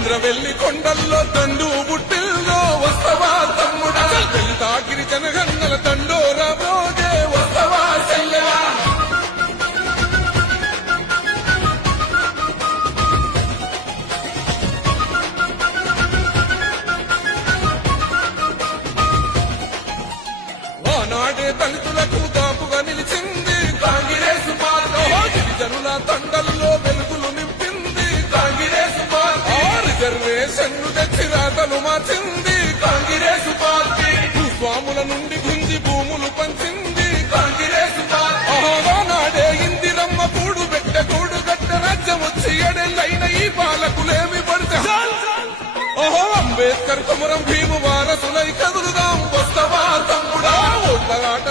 ఇంద్రవెల్లి కొండల్లో తండు బుట్టిల్లో వస్తవా తమ్ముడా? వెళ్తా గిరిజన గన్నల దండోరా మోగే వస్తవా చెల్లెలా ఆనాడే దళితులకు తెచ్చి తెచ్చిరాతలు మార్చింది. కాంగ్రెస్ పార్టీ భూస్వాముల నుండి గుంజి భూములు పంచింది. కాంగ్రెస్ పార్టీ నాడే ఇందిరమ్మ కూడు పెట్ట కూడు కట్ట రాజ్యం వచ్చి ఎడెల్లైన ఈ పాలకులేమి పడతా ఓహో అంబేద్కర్ సమరం భీము వారసులై కదులుదాం. వస్తవా తమ్ముడా ఒళ్ళ ఆట